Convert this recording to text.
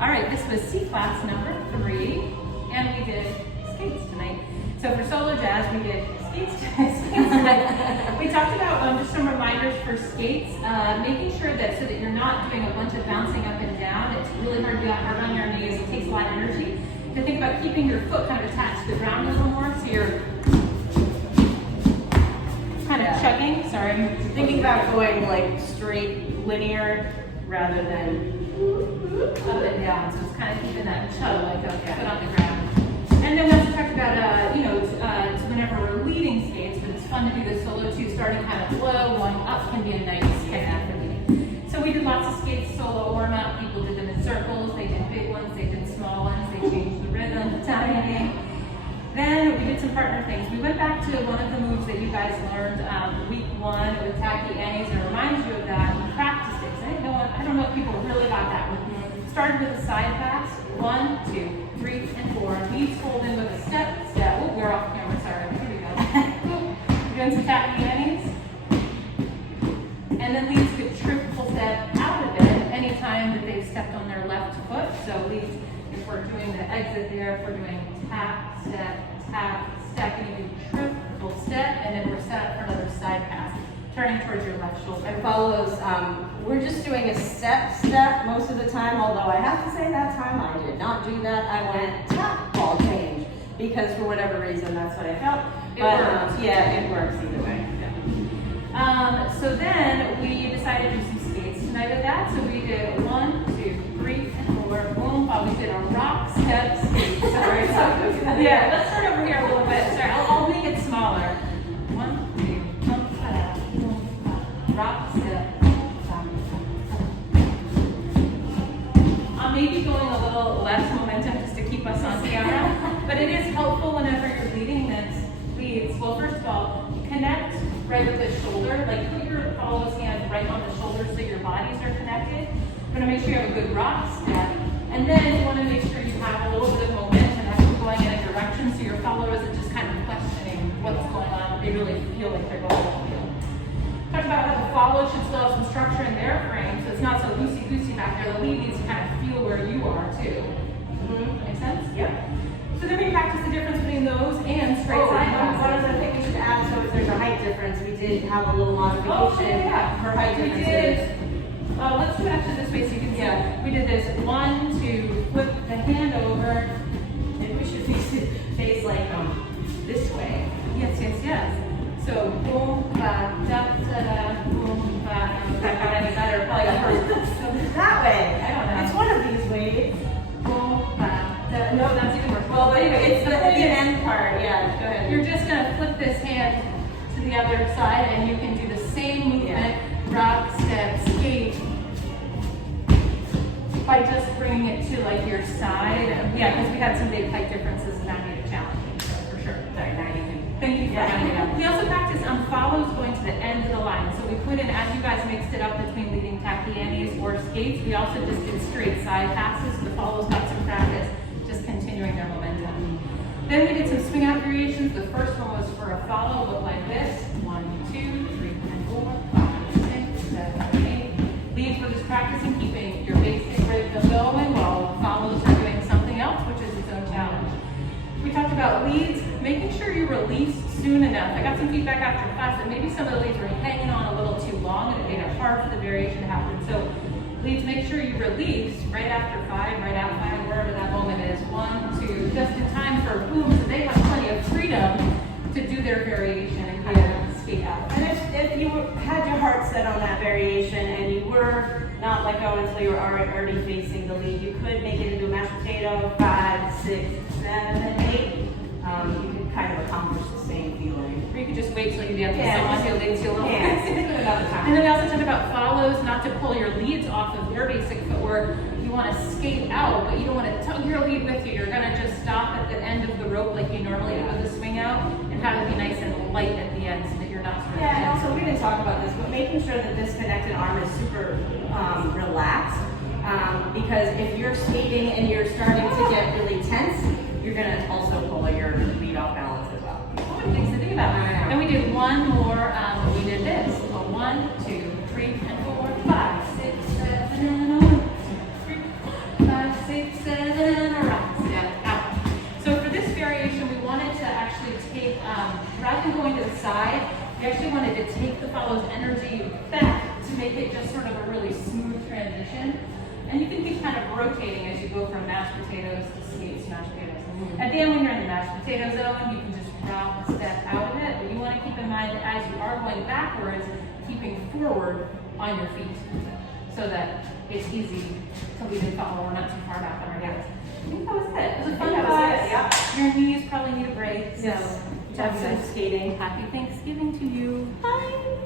All right, this was C class number 3, and we did skates tonight. So for solo jazz, we did skates tonight. We talked about just some reminders for skates, making sure that so that you're not doing a bunch of bouncing up and down. It's really hard to do that hard on your knees. It takes a lot of energy. To think about keeping your foot kind of attached to the ground a little more, so you're kind of chugging. Sorry, I'm Thinking about going like straight, linear, rather than up and down. So it's kind of keeping that chug like a foot on the ground. And then we also talked about, so whenever we're leading skates, but it's fun to do the solo too, starting kind of low, going up can be a nice technique for leading. So we did lots of skates solo warm up. People did them in circles. They did big ones. They did small ones. They changed the rhythm, the timing. Then we did some partner things. We went back to one of the moves that you guys learned week 1 with tacky annies, and it reminds you of that. We practiced it. I don't know if people really got that with me. Started with a side pass. 1, 2, 3, and 4. Leads fold in with a step. Oh, we're off camera. Sorry. Here we go. We're doing some tacky annies. And then leads could triple step out of it anytime that they've stepped on their left foot. So leads, if we're doing the exit there, if we're doing tap, step, and you do triple step, and then we're set up for another side pass, turning towards your left shoulder. and follows. We're just doing a step most of the time, although I have to say that time I did not do that. I went tap, ball change, because for whatever reason that's what I felt. But yeah, it works either way. So then we decided to do some skates tonight with that. So we did 1, 2, 3, and 4. Boom, while we did a rock step skate. Sorry. Yeah, let's start over here a little bit. Sorry, I'll make it smaller. 1, 2, rock step. Maybe going a little less momentum just to keep us on camera, but it is helpful whenever you're leading this leads. Well, first of all, connect right with the shoulder, like put your follows hand right on the shoulder so your bodies are connected. You want to make sure you have a good rock step, and then you want to make sure you have a little bit of momentum as you're going in a direction so your follower isn't just kind of questioning what's going on, but they really feel like they're going on. Talk about how the follow should still have some structure in their frame, so it's not so loosey-goosey back there. The lead needs to kind of feel where you are too. Make sense? Yep. So then we practice the difference between those and straight side passes. One other thing we should add, so if there's a height difference, we did have a little modification for height We differences. did. Let's do it actually this way so you can see. We did this 1, 2, flip the hand over. Maybe we should face like this way. Yes. So boom, ba, da, da, da, boom, ba. If I got any better, probably got hurt. So That way. I don't know. It's one of these ways. boom, ba, da. No, that's even worse. Well, but anyway, it's the end part. Yeah, go ahead. You're just going to flip this hand to the other side, and you can do the same movement, rock, step, skate, by just bringing it to like your side. Yeah, because we had some big height differences, and that made it challenging, so for sure. Sorry, now you can. Thank you for bringing it up. We also practice follows going to the end of the line. So we put in, as you guys mixed it up between leading tacky annies or skates, we also just did straight side passes. The follows got some practice, just continuing their momentum. Then we did some swing out variations. The first one was for a follow, look like this. 1, 2, 3, and 4, 5, 6, 7, 8. Leads, we're just practicing keeping your basic rhythm going while follows are doing something else, which is its own challenge. We talked about leads, making sure you release soon enough. I got some feedback after class that maybe some of the leads were hanging on a little too long and it made it hard for the variation to happen. So leads, make sure you release right after 5, right at 5, wherever that moment is. 1, 2, just in time for boom, so they have plenty of freedom to do their variation and kind of skate out. And if you had your heart set on that variation and you were not let go until you were already facing the lead, you could make it into a mashed potato, 5, 6, 7, 8. You could kind of accomplish the same feeling. Or you could just wait till you get to someone who leads you a little bit. Another time. And then we also talked about follows, not to pull your leads off of their basic footwork. You want to skate out, but you don't want to tug your lead with you. You're going to just stop at the end of the rope like you normally do with a swing out and have it be nice and light at the end so that you're not sort of... Yeah, and also we didn't talk about this, but making sure that this connected arm is super relaxed. Because if you're skating and you're starting to get really tense, you're going to also pull your lead off balance as well. So many things to think about. And we did one more, we did this. So 1, 2, 3, and 4, 5, 6, 7, and 1, 2, 3, 5, 6, 6, 7, around, step out. So for this variation, we wanted to actually take, rather than going to the side, we actually wanted to take the follow's energy back to make it just sort of a really smooth transition. And you can be kind of rotating as you go from mashed potatoes to skates, mashed potatoes. At the end, when you're in the mashed potato zone, you can just drop a step out of it, but you want to keep in mind that as you are going backwards, keeping forward on your feet so that it's easy to lead and follow. We're not too far back on our heels. I think that was it. It was a fun class. Your knees probably need a break. So Yes. Have some skating. happy Thanksgiving to you. Bye.